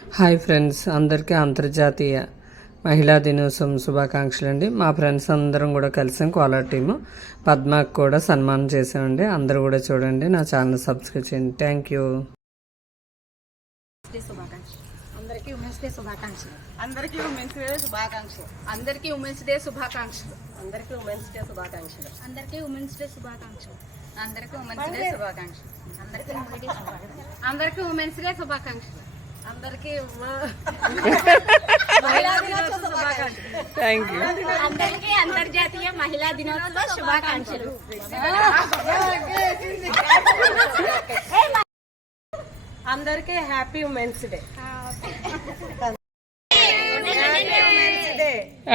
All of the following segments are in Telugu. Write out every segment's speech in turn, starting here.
హాయ్ ఫ్రెండ్స్, అందరికీ అంతర్జాతీయ మహిళా దినోత్సవం శుభాకాంక్షలు అండి. మా ఫ్రెండ్స్ అందరం కూడా కలిసాం. కోలార్ టీము పద్మకు కూడా సన్మానం చేసామండి. అందరూ కూడా చూడండి, నా ఛానల్ సబ్స్క్రైబ్ చేయండి. Thank you. అందరికీ ఉమెన్స్ డే శుభాకాంక్షలు. అందరికీ ఉమెన్స్ డే శుభాకాంక్షలు. అందరికీ ఉమెన్స్ డే శుభాకాంక్షలు. అందరికీ ఉమెన్స్ డే శుభాకాంక్షలు. అందరికీ ఉమెన్స్ డే శుభాకాంక్షలు. అందరికీ ఉమెన్స్ డే శుభాకాంక్షలు. అందరికీ ఉమెన్స్ డే శుభాకాంక్షలు. అందరికీ థ్యాంక్ యూ. అందరికీ అంతర్జాతీయ మహిళా దినోత్సవ శుభాకాంక్షలు. అందరికీ హ్యాపీ ఉమెన్స్ డే.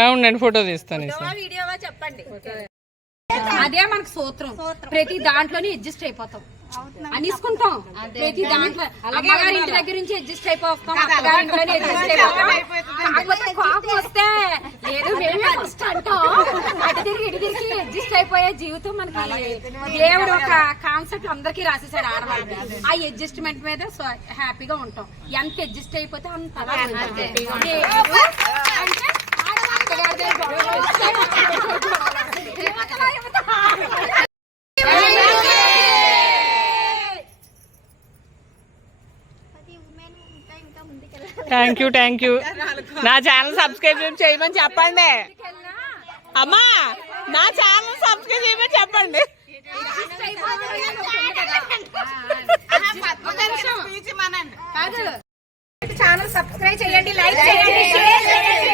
అవునండి, ఫోటో తీస్తాను. వీడియోవా చెప్పండి. అదే మనకు సూత్రం. ప్రతి దాంట్లోనే అడ్జస్ట్ అయిపోతాం, అనేసుకుంటాం. ప్రతి దాంట్లో అమ్మగారి ఇంటి దగ్గర నుంచి అడ్జస్ట్ అయిపోతాం, అత్తగారి ఇంట్లోనే అడ్జస్ట్ అయిపోతాం. కాకపోతే కోపం వస్తే లేదు మేమే ఫస్ట్ అంటాం. అటు తిరిగి ఇటు తిరిగి అడ్జస్ట్ అయిపోయే జీవితం మనకి దేవుడు ఒక కాన్సెప్ట్ అందరికీ రాసేసాడు ఆడవాళ్ళకి. ఆ అడ్జస్ట్మెంట్ మీద హ్యాపీగా ఉంటాం. ఎంత అడ్జస్ట్ అయిపోతే అంత థ్యాంక్ యూ. నా ఛానల్ సబ్స్క్రైబ్ చేయమని చెప్పండి. అమ్మా, నా ఛానల్ సబ్స్క్రైబ్ చేయమని చెప్పండి. ఛానల్ సబ్స్క్రైబ్ చేయండి, లైక్ చేయండి, షేర్ చేయండి.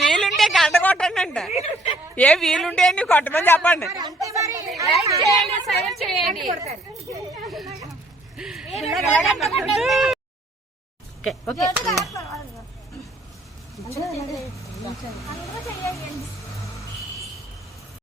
వీలుంటే గంట కొట్టండి అంట. ఏ వీలుంటే అన్ని కొట్టమని చెప్పండి. లైక్ చేయండి, షేర్ చేయండి.